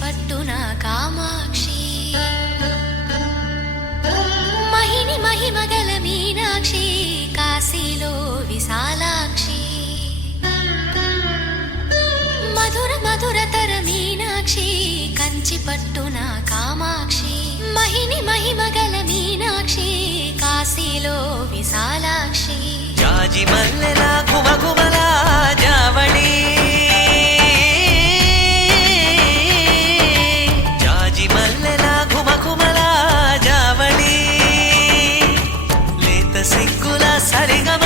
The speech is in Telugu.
పట్టున కామాక్షి మహిని మహిమగల మీనాక్షి కాశీలో విశాలాక్షి మధుర మధురతర మీనాక్షి కంచి పట్టున కామాక్షి మహిని మహిమగల మీనాక్షి కాశీలో విశాలాక్షి జాజి మల్లెల గుమగుమల జావళి జాజి మల్లెల గుమగుమల జావళి లేత సిగ్గుల సరిగమ